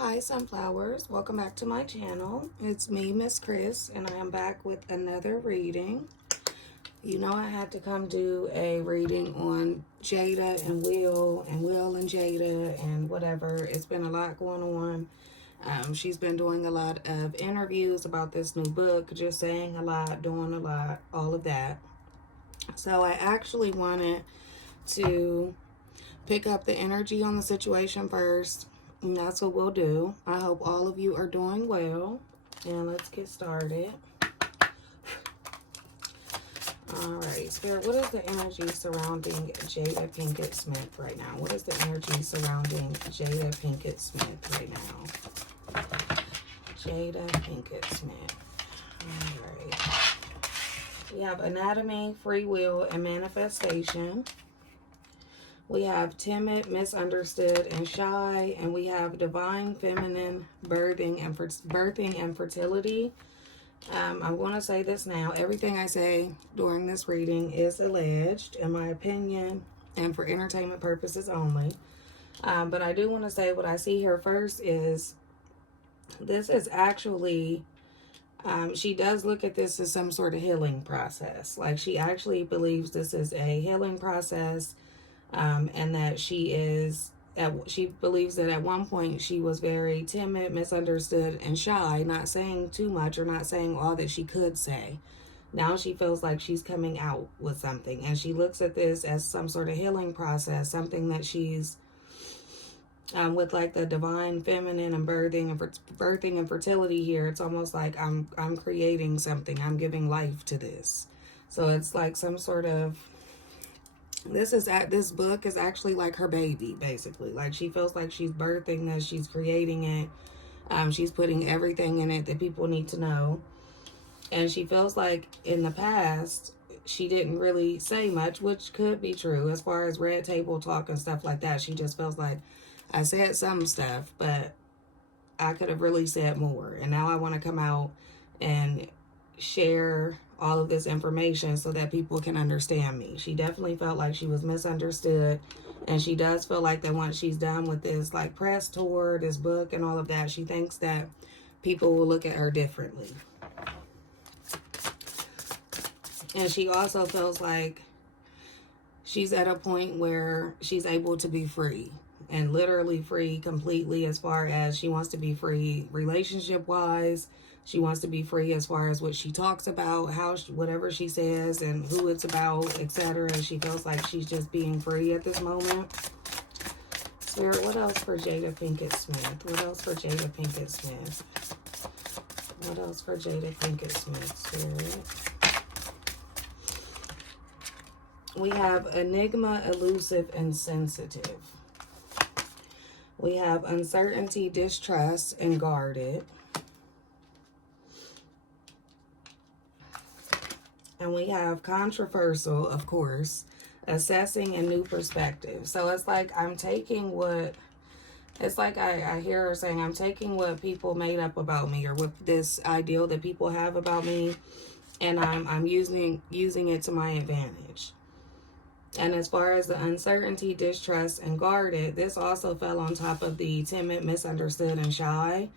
Hi Sunflowers, welcome back to my channel. It's me, Miss Chris, and I am back with another reading. You know I had to come do a reading on Jada and Will and Jada and whatever. It's been a lot going on. She's been doing a lot of interviews about this new book, just saying a lot, doing a lot, all of that. So I actually wanted to pick up the energy on the situation first. And that's what we'll do. I hope all of you are doing well. And let's get started. Alright, Spirit, what is the energy surrounding Jada Pinkett Smith right now? What is the energy surrounding Jada Pinkett Smith right now? Jada Pinkett Smith. Alright. We have anatomy, free will, and manifestation. We have timid, misunderstood, and shy. And we have divine, feminine, birthing, and fertility. I want to say this now. Everything I say during this reading is alleged, in my opinion, and for entertainment purposes only. But I do want to say what I see here first is this is actually... she does look at this as some sort of healing process. Like, she actually believes this is a healing process. And that she believes that at one point she was very timid, misunderstood, and shy, not saying too much or not saying all that she could say. Now she feels like she's coming out with something, and she looks at this as some sort of healing process, something that she's with, like the divine feminine and birthing and fertility here. It's almost like I'm creating something. I'm giving life to this. So it's like some sort of... This book is actually like her baby, basically. Like, she feels like she's birthing this, she's creating it. She's putting everything in it that people need to know. And she feels like in the past, she didn't really say much, which could be true as far as red table talk and stuff like that. She just feels like, I said some stuff, but I could have really said more. And now I want to come out and share all of this information so that people can understand me. She definitely felt like she was misunderstood, and she does feel like that once she's done with this like press tour, this book and all of that, she thinks that people will look at her differently. And she also feels like she's at a point where she's able to be free, and literally free completely, as far as she wants to be free relationship wise. She wants to be free as far as what she talks about, whatever she says, and who it's about, etc. She feels like she's just being free at this moment. Spirit, what else for Jada Pinkett Smith? What else for Jada Pinkett Smith? What else for Jada Pinkett Smith, Spirit? We have enigma, elusive, and sensitive. We have uncertainty, distrust, and guarded. And we have controversial, of course, assessing a new perspective. So it's like I'm taking what... It's like I hear her saying, I'm taking what people made up about me, or what this ideal that people have about me, and I'm using it to my advantage. And as far as the uncertainty, distrust, and guarded, this also fell on top of the timid, misunderstood, and shy.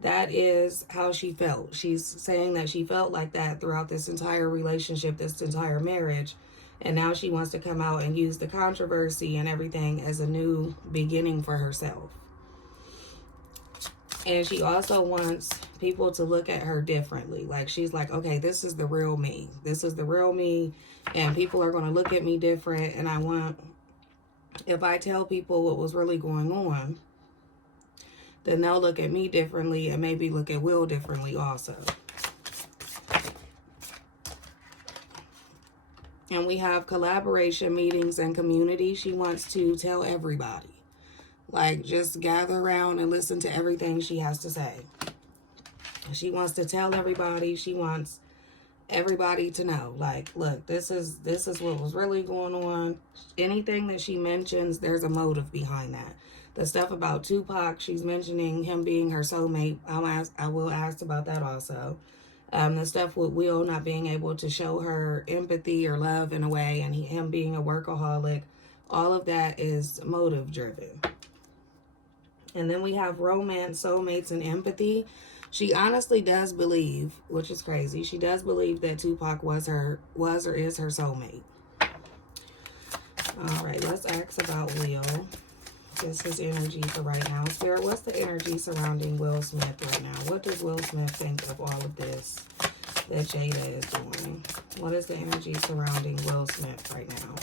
That is how she felt. She's saying that she felt like that throughout this entire relationship, this entire marriage. And now she wants to come out and use the controversy and everything as a new beginning for herself. And she also wants people to look at her differently. Like, she's like, okay, this is the real me. This is the real me. And people are going to look at me different. And I want, if I tell people what was really going on, then they'll look at me differently and maybe look at Will differently also. And we have collaboration, meetings, and community. She wants to tell everybody. Like, just gather around and listen to everything she has to say. She wants to tell everybody. She wants everybody to know. Like, look, this is what was really going on. Anything that she mentions, there's a motive behind that. The stuff about Tupac, she's mentioning him being her soulmate. I will ask about that also. The stuff with Will not being able to show her empathy or love in a way, and him being a workaholic, all of that is motive driven. And then we have romance, soulmates, and empathy. She honestly does believe, which is crazy, she does believe that Tupac was or is her soulmate. All right, let's ask about Will. Just his energy for right now. Spirit, what's the energy surrounding Will Smith right now? What does Will Smith think of all of this that Jada is doing? What is the energy surrounding Will Smith right now?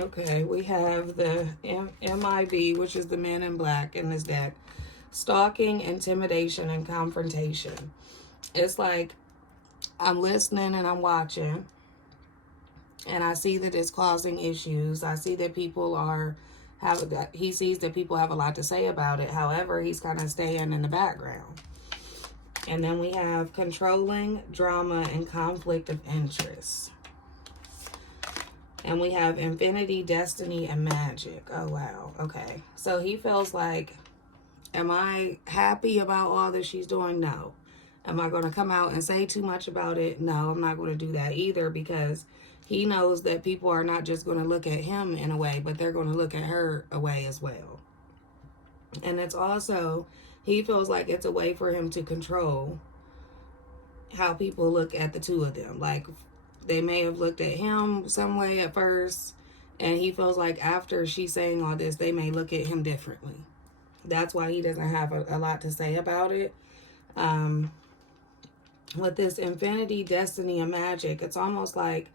Okay, we have the MIB, which is the Man in Black in this deck. Stalking, intimidation, and confrontation. It's like I'm listening and I'm watching, and I see that it's causing issues. I see that people he sees that people have a lot to say about it. However, he's kind of staying in the background. And then we have controlling, drama, and conflict of interest. And we have infinity, destiny, and magic. Oh, wow. Okay. So he feels like, am I happy about all that she's doing? No. Am I going to come out and say too much about it? No, I'm not going to do that either, because he knows that people are not just going to look at him in a way, but they're going to look at her a way as well. And it's also, he feels like it's a way for him to control how people look at the two of them. Like, they may have looked at him some way at first, and he feels like after she's saying all this, they may look at him differently. That's why he doesn't have a lot to say about it. With this infinity, destiny, and magic, it's almost like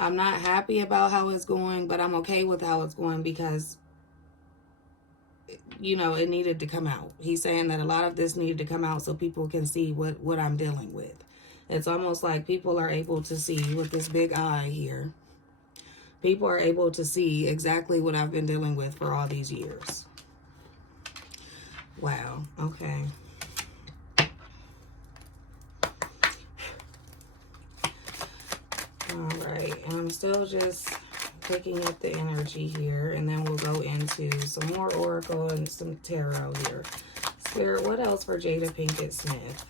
I'm not happy about how it's going, but I'm okay with how it's going because, you know, it needed to come out. He's saying that a lot of this needed to come out so people can see what I'm dealing with. It's almost like people are able to see with this big eye here. People are able to see exactly what I've been dealing with for all these years. Wow. Okay. All right. And I'm still just picking up the energy here. And then we'll go into some more Oracle and some Tarot here. Spirit, what else for Jada Pinkett Smith?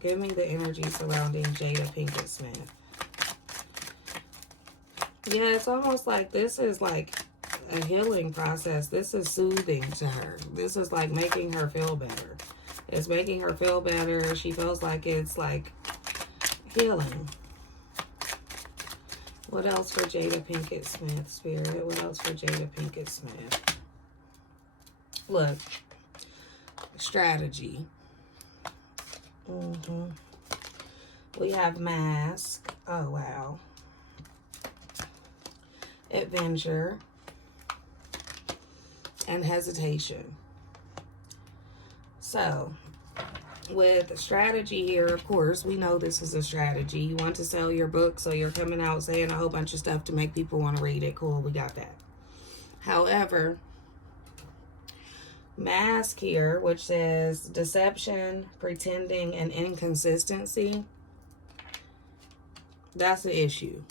Give me the energy surrounding Jada Pinkett Smith. Yeah, it's almost like this is like a healing process. This is soothing to her. This is like making her feel better. It's making her feel better. She feels like it's like healing. What else for Jada Pinkett Smith, Spirit? What else for Jada Pinkett Smith? Look, strategy. We have mask. Oh, wow. Adventure. And hesitation. So, with strategy here, of course, we know this is a strategy. You want to sell your book, so you're coming out saying a whole bunch of stuff to make people want to read it. Cool, we got that. However, mask here, which says deception, pretending, and inconsistency, that's the issue.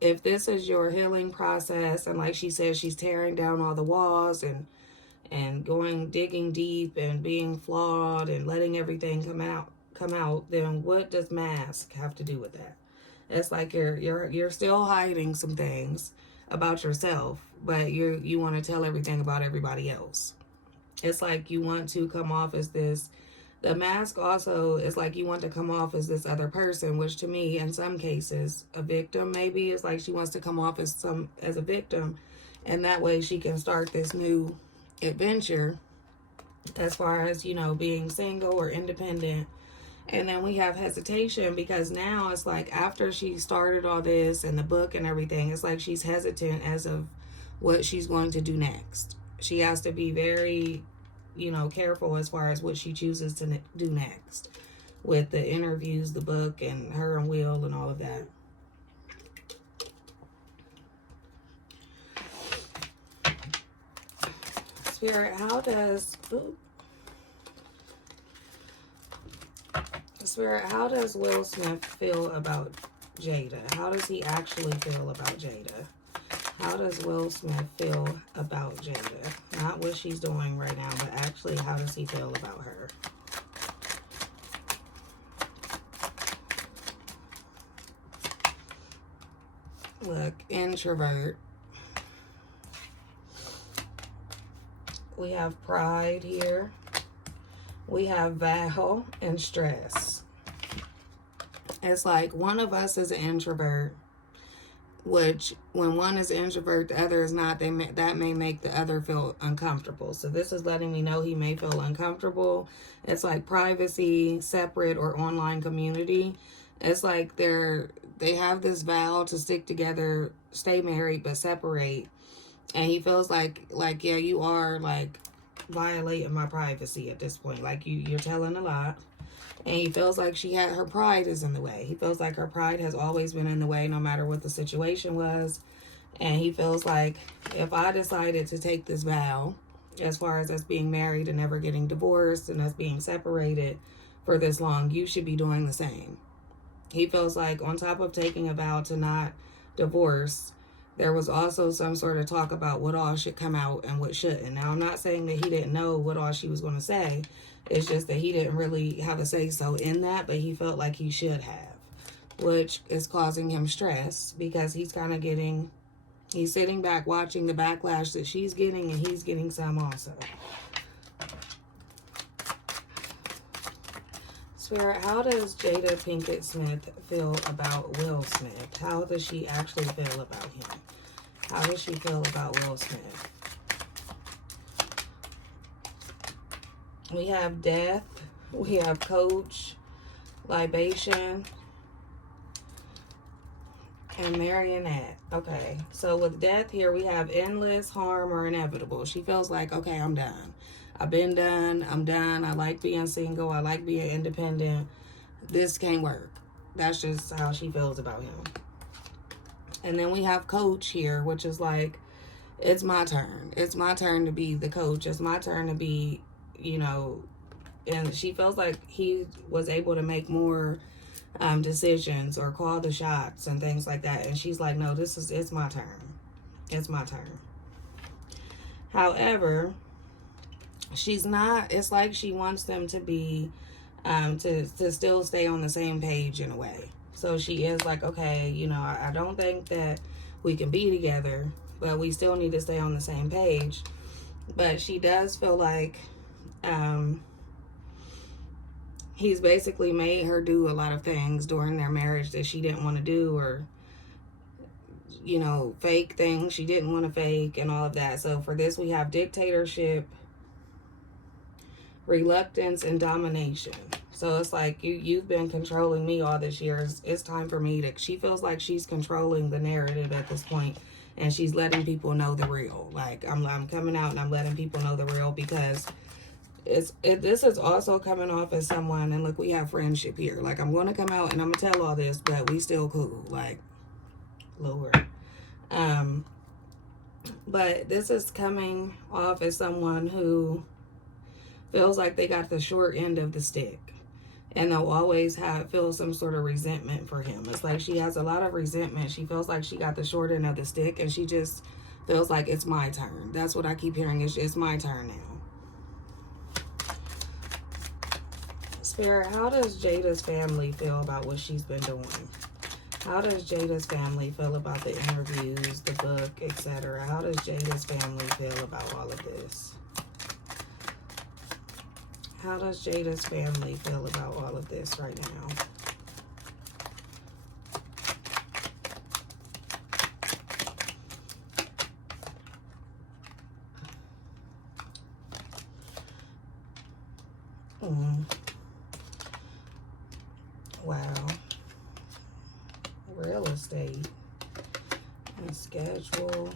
If this is your healing process, and like she says, she's tearing down all the walls and digging deep and being flawed and letting everything come out, then what does mask have to do with that? It's like you're still hiding some things about yourself, but you want to tell everything about everybody else. It's like you want to come off as this. The mask also is like you want to come off as this other person, which to me, in some cases, a victim maybe. It's like she wants to come off as a victim, and that way she can start this new adventure as far as, you know, being single or independent. And then we have hesitation, because now it's like after she started all this and the book and everything, it's like she's hesitant as of what she's going to do next. She has to be very, you know, careful as far as what she chooses to do next with the interviews, the book, and her and Will and all of that. Spirit, how does Will Smith feel about Jada? How does he actually feel about Jada? How does Will Smith feel about Jada? Not what she's doing right now, but actually how does he feel about her? Look, introvert. We have pride here. We have vow and stress. It's like one of us is an introvert, which when one is introvert, the other is not, that may make the other feel uncomfortable. So this is letting me know he may feel uncomfortable. It's like privacy, separate, or online community. It's like they have this vow to stick together, stay married, but separate. And he feels like yeah, you are like violating my privacy at this point. Like you're telling a lot. And he feels like her pride is in the way. He feels like her pride has always been in the way no matter what the situation was. And he feels like if I decided to take this vow, as far as us being married and never getting divorced and us being separated for this long, you should be doing the same. He feels like on top of taking a vow to not divorce, there was also some sort of talk about what all should come out and what shouldn't. Now, I'm not saying that he didn't know what all she was going to say. It's just that he didn't really have a say-so in that, but he felt like he should have, which is causing him stress because he's kind of he's sitting back watching the backlash that she's getting, and he's getting some also. Spirit, how does Jada Pinkett Smith feel about WillSmith? How does she actually feel about him? How does she feel about WillSmith? We have death. We have coach, libation, and marionette. Okay, so with death here, we have endless, harm, or inevitable. She feels like, okay, I'm done. I've been done. I'm done. I like being single. I like being independent. This can't work. That's just how she feels about him. And then we have coach here, which is like, it's my turn. It's my turn to be the coach. It's my turn to be, and she feels like he was able to make more decisions or call the shots and things like that. And she's like, no, it's my turn. It's my turn. However, she's not, it's like she wants them to be, to still stay on the same page in a way. So she is like, okay, I don't think that we can be together, but we still need to stay on the same page. But she does feel like he's basically made her do a lot of things during their marriage that she didn't want to do, or fake things she didn't want to fake and all of that. So for this, we have dictatorship, reluctance, and domination. So it's like you've been controlling me all this year. It's time for me to, she feels like she's controlling the narrative at this point, and she's letting people know the real. Like I'm coming out and I'm letting people know the real, because this is also coming off as someone, and look, we have friendship here. Like, I'm going to come out and I'm going to tell all this, but we still cool. Like, Lord. But this is coming off as someone who feels like they got the short end of the stick. And they'll always feel some sort of resentment for him. It's like she has a lot of resentment. She feels like she got the short end of the stick, and she just feels like it's my turn. That's what I keep hearing, is it's my turn now. Spirit, how does Jada's family feel about what she's been doing? How does Jada's family feel about the interviews, the book, etc.? How does Jada's family feel about all of this? How does Jada's family feel about all of this right now? Wow. Real estate and schedule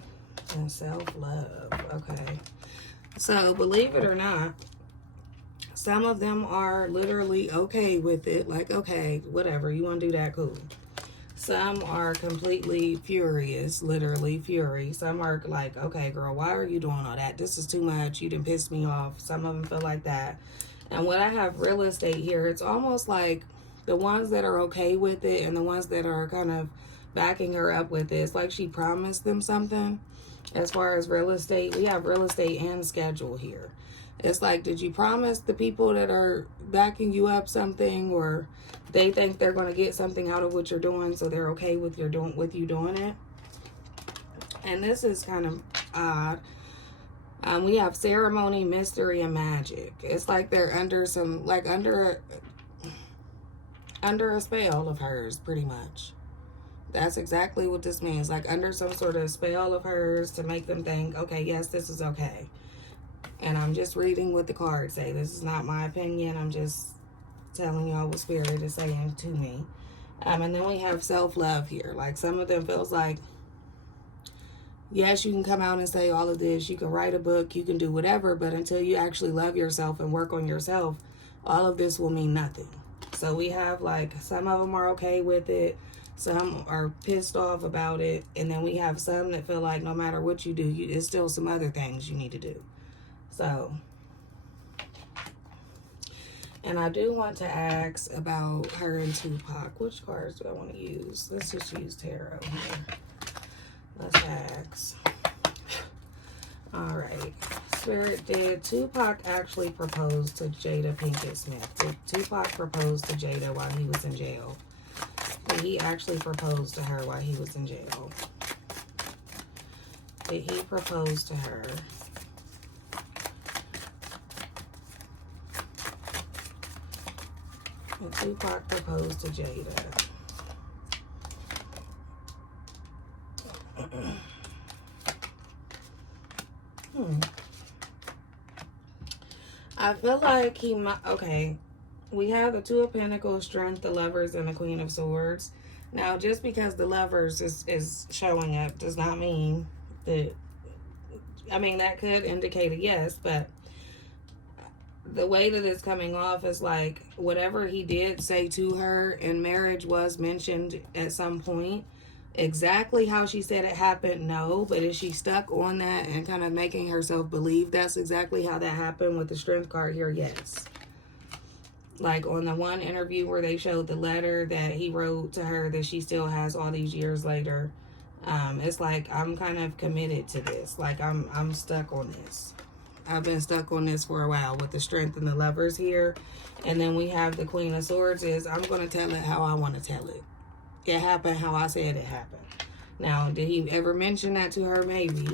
and self-love. Okay. So, believe it or not, some of them are literally okay with it. Like, okay, whatever. You want to do that? Cool. Some are completely furious, literally fury. Some are like, okay, girl, why are you doing all that? This is too much. You done pissed me off. Some of them feel like that. And when I have real estate here, it's almost like the ones that are okay with it and the ones that are kind of backing her up with it, it's like she promised them something. As far as real estate, we have real estate and schedule here. It's like, did you promise the people that are backing you up something, or they think they're going to get something out of what you're doing, so they're okay with you doing it? And this is kind of odd. We have ceremony, mystery, and magic. It's like they're under some, like under a spell of hers, pretty much. That's exactly what this means. Like under some sort of spell of hers to make them think, okay, yes, this is okay. And I'm just reading what the cards say. This is not my opinion. I'm just telling y'all what Spirit is saying to me. And then we have self-love here. Like some of them feels like, yes, you can come out and say all of this. You can write a book. You can do whatever. But until you actually love yourself and work on yourself, all of this will mean nothing. So we have like some of them are okay with it. Some are pissed off about it. And then we have some that feel like no matter what you do, it's still some other things you need to do. So, and I do want to ask about her and Tupac. Which cards do I want to use? Let's just use tarot here. Let's ask. All right. Spirit, did Tupac actually propose to JadaPinkettSmith? Did Tupac propose to Jada while he was in jail? Did he actually propose to her while he was in jail? Did he propose to her? And Tupac proposed to Jada. I feel like he might, okay, we have the Two of Pentacles, Strength, the Lovers, and the Queen of Swords. Now, just because the Lovers is showing up does not mean that, I mean, that could indicate a yes, but the way that it's coming off is like whatever he did say to her, and marriage was mentioned at some point. Exactly how she said it happened, no. But is she stuck on that and kind of making herself believe that's exactly how that happened with the Strength card here? Yes. Like on the one interview where they showed the letter that he wrote to her that she still has all these years later. It's like, I'm kind of committed to this. Like I'm stuck on this. I've been stuck on this for a while with the Strength and the Lovers here. And then we have the Queen of Swords is, I'm going to tell it how I want to tell it. It happened how I said it happened. Now, did he ever mention that to her? Maybe.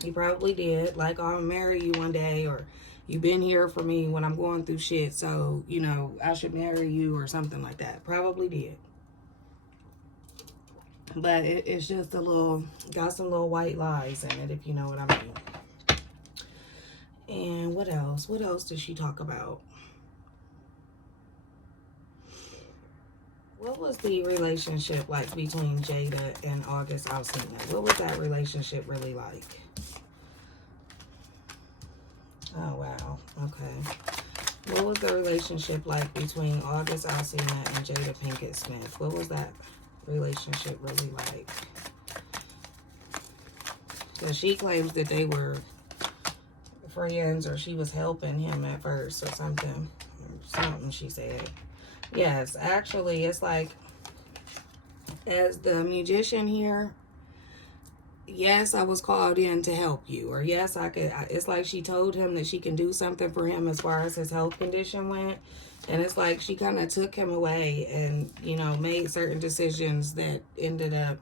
He probably did. Like, I'll marry you one day, or you've been here for me when I'm going through shit, so, you know, I should marry you or something like that. Probably did. But it's just a little, got some little white lies in it, if you know what I mean. And what else? What else did she talk about? What was the relationship like between Jada and August Alsina? What was that relationship really like? Oh, wow. Okay. What was the relationship like between August Alsina and JadaPinkettSmith? What was that relationship really like? Because she claims that they were friends, or she was helping him at first or something. Something she said. Yes, actually, it's like, as the magician here, yes, I was called in to help you. Or yes, I could. It's like she told him that she can do something for him as far as his health condition went. And it's like she kind of took him away and, you know, made certain decisions that ended up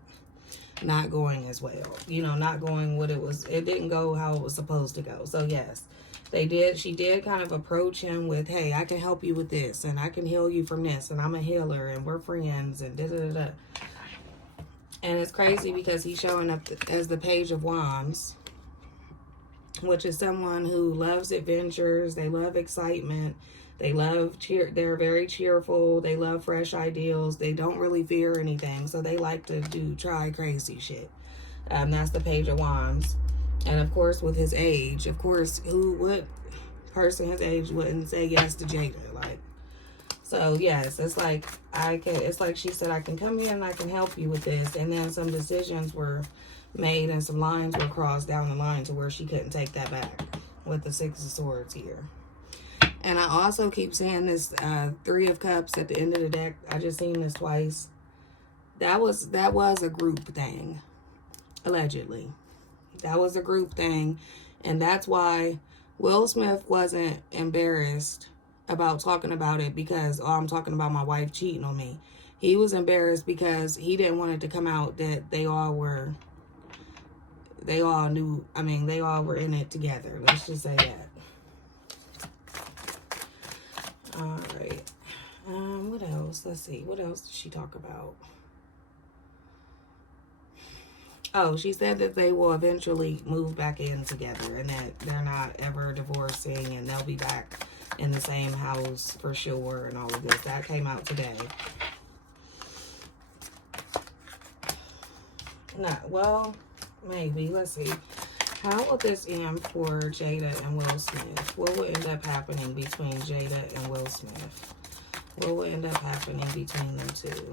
not going as well. You know, not going what it was. It didn't go how it was supposed to go. So, yes. She did kind of approach him with, hey, I can help you with this, and I can heal you from this, and I'm a healer, and we're friends, and da-da-da-da. And it's crazy because he's showing up as the Page of Wands, which is someone who loves adventures, they love excitement, they love they're very cheerful, they love fresh ideals, they don't really fear anything, so they like to try crazy shit. That's the Page of Wands. And of course, with his age, of course, what person his age wouldn't say yes to Jada? Like, so yes, it's like it's like she said, I can come here and I can help you with this. And then some decisions were made and some lines were crossed down the line to where she couldn't take that back with the Six of Swords here. And I also keep seeing this Three of Cups at the end of the deck. I just seen this twice. That was a group thing, allegedly. That was a group thing, and that's why WillSmith wasn't embarrassed about talking about it because, oh, I'm talking about my wife cheating on me. He was embarrassed because he didn't want it to come out that they all were they all knew, I mean, they all were in it together. Let's just say that. All right. What else? Let's see. What else did she talk about? Oh, she said that they will eventually move back in together and that they're not ever divorcing and they'll be back in the same house for sure and all of this. That came out today. Not, well, maybe. Let's see. How will this end for Jada and WillSmith? What will end up happening between Jada and WillSmith? What will end up happening between them two?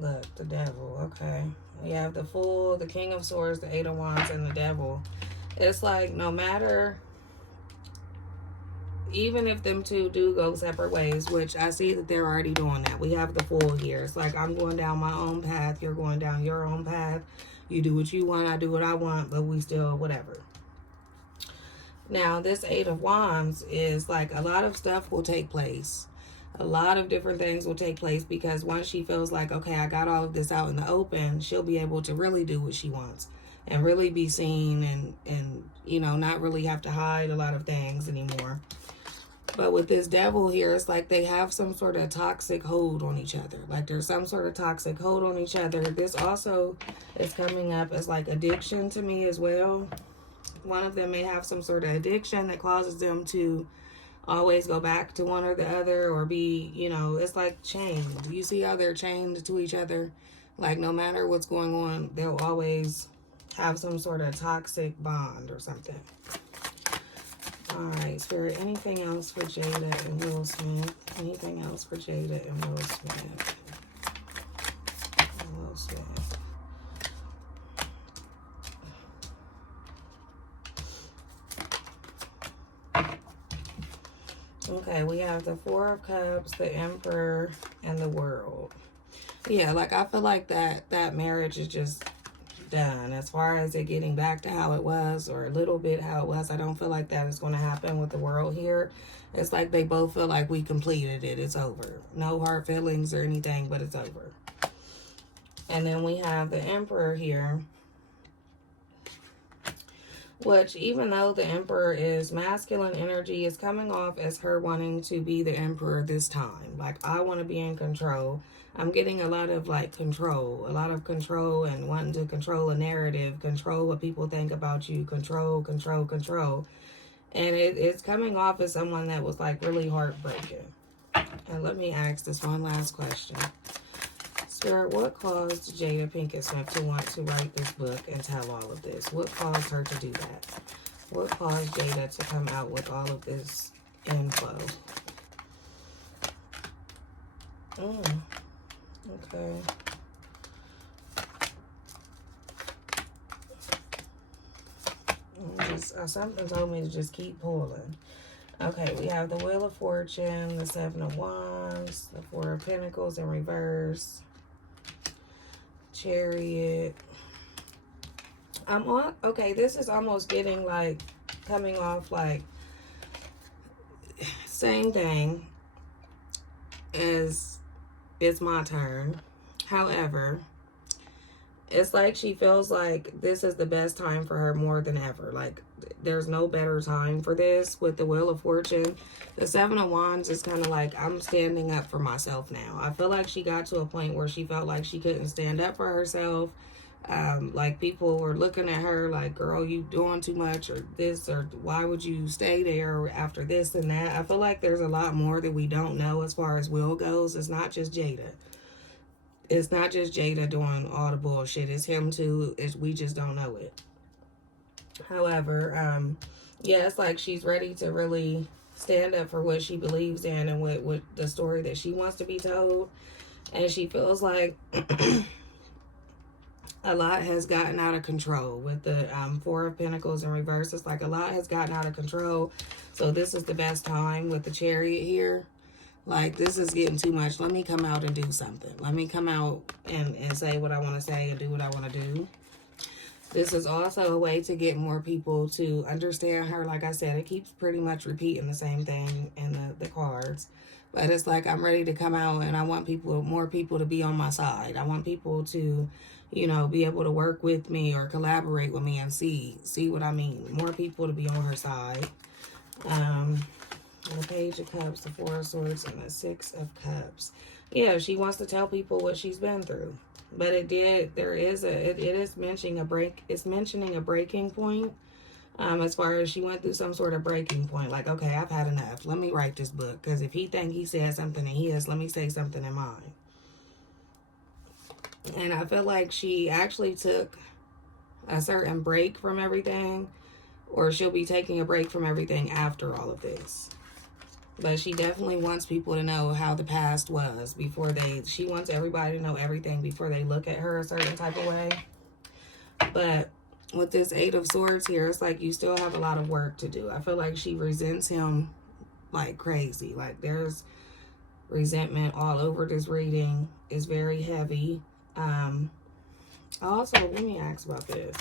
Look, the devil. Okay. We have the Fool, the King of Swords, the Eight of Wands, and the Devil. It's like no matter, even if them two do go separate ways, which I see that they're already doing that. We have the Fool here. It's like I'm going down my own path. You're going down your own path. You do what you want. I do what I want. But we still whatever. Now, this Eight of Wands is like a lot of stuff will take place. A lot of different things will take place because once she feels like, okay, I got all of this out in the open, she'll be able to really do what she wants and really be seen and you know, not really have to hide a lot of things anymore. But with this Devil here, it's like they have some sort of toxic hold on each other. Like there's some sort of toxic hold on each other. This also is coming up as like addiction to me as well. One of them may have some sort of addiction that causes them to always go back to one or the other or be, you know, it's like chained. You see how they're chained to each other? Like no matter what's going on, they'll always have some sort of toxic bond or something. All right, Spirit, anything else for Jada and WillSmith? Anything else for Jada and WillSmith? WillSmith. Okay, we have the Four of Cups, the Emperor, and the World. Yeah, like I feel like that marriage is just done. As far as it getting back to how it was or a little bit how it was, I don't feel like that is going to happen with the World here. It's like they both feel like we completed it. It's over. No hard feelings or anything, but it's over. And then we have the Emperor here. Which, even though the Emperor is masculine energy, is coming off as her wanting to be the Emperor this time. Like, I want to be in control. I'm getting a lot of, like, control. A lot of control and wanting to control a narrative. Control what people think about you. Control. And it's coming off as someone that was, like, really heartbroken. And let me ask this one last question. Spirit, what caused JadaPinkettSmith to want to write this book and tell all of this? What caused her to do that? What caused Jada to come out with all of this info? Okay. Something told me to just keep pulling. Okay, we have the Wheel of Fortune, the Seven of Wands, the Four of Pentacles in reverse, Chariot. Okay, this is almost getting like, coming off like, same thing as it's my turn. However, it's like she feels like this is the best time for her more than ever. Like, there's no better time for this with the Wheel of Fortune. The Seven of Wands is kind of like, I'm standing up for myself now. I feel like she got to a point where she felt like she couldn't stand up for herself. Like, people were looking at her like, girl, you doing too much, or this, or why would you stay there after this and that. I feel like there's a lot more that we don't know as far as Will goes. It's not just Jada. It's not just Jada doing all the bullshit. It's him too. We just don't know it. However, yeah, it's like she's ready to really stand up for what she believes in and what the story that she wants to be told. And she feels like a lot has gotten out of control with the Four of Pentacles in reverse. It's like a lot has gotten out of control. So this is the best time with the Chariot here. Like, this is getting too much. Let me come out and do something. Let me come out and say what I want to say and do what I want to do. This is also a way to get more people to understand her. Like I said, it keeps pretty much repeating the same thing in the cards. But it's like I'm ready to come out, and I want more people to be on my side. I want people to, you know, be able to work with me or collaborate with me and see what I mean. More people to be on her side. The Page of Cups, the Four of Swords, and the Six of Cups. Yeah, she wants to tell people what she's been through. But it is mentioning a break. It's mentioning a breaking point. As far as she went through some sort of breaking point, like, okay, I've had enough. Let me write this book, because if he think he said something in his, let me say something in mine. And I feel like she actually took a certain break from everything, or she'll be taking a break from everything after all of this. But she definitely wants people to know how the past was before she wants everybody to know everything before they look at her a certain type of way. But with this Eight of Swords here, it's like you still have a lot of work to do. I feel like she resents him like crazy. Like there's resentment all over this reading. It's very heavy. Also, let me ask about this.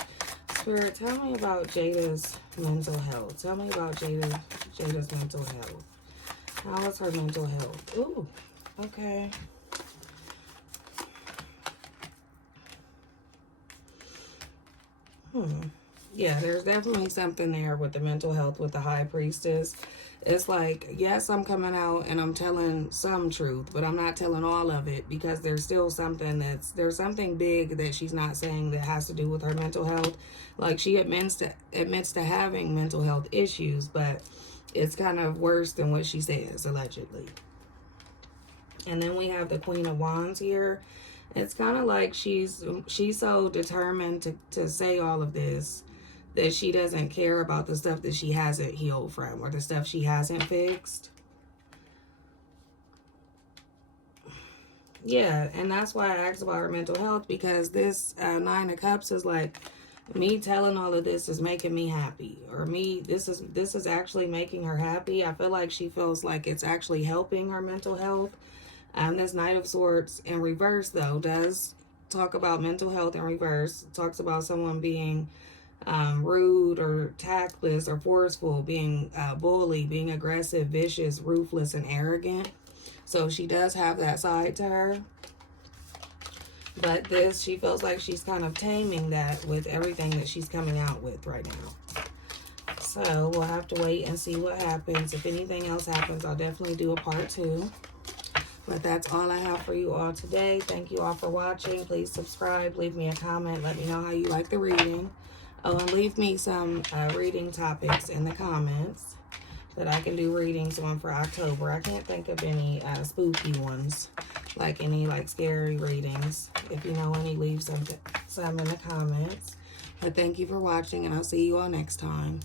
Spirit, tell me about Jada's mental health. Tell me about Jada's mental health. How is her mental health? Ooh, okay. Yeah, there's definitely something there with the mental health with the High Priestess. It's like, yes, I'm coming out and I'm telling some truth, but I'm not telling all of it, because there's still something there's something big that she's not saying that has to do with her mental health. Like she admits to having mental health issues, but it's kind of worse than what she says, allegedly. And then we have the Queen of Wands here. It's kind of like she's so determined to say all of this that she doesn't care about the stuff that she hasn't healed from, or the stuff she hasn't fixed. Yeah, and that's why I asked about her mental health, because this Nine of Cups is like, me telling all of this is making me happy, or this is actually making her happy. I feel like she feels like it's actually helping her mental health. This Knight of Swords in reverse, though, does talk about mental health in reverse. It talks about someone being rude or tactless or forceful, being bully, being aggressive, vicious, ruthless, and arrogant. So she does have that side to her. But she feels like she's kind of taming that with everything that she's coming out with right now. So we'll have to wait and see what happens. If anything else happens, I'll definitely do a part 2. But that's all I have for you all today. Thank you all for watching. Please subscribe. Leave me a comment. Let me know how you like the reading. Oh, and leave me some reading topics in the comments that I can do readings on for October. I can't think of any spooky ones, like any scary readings. If you know any, leave some in the comments. But thank you for watching, and I'll see you all next time.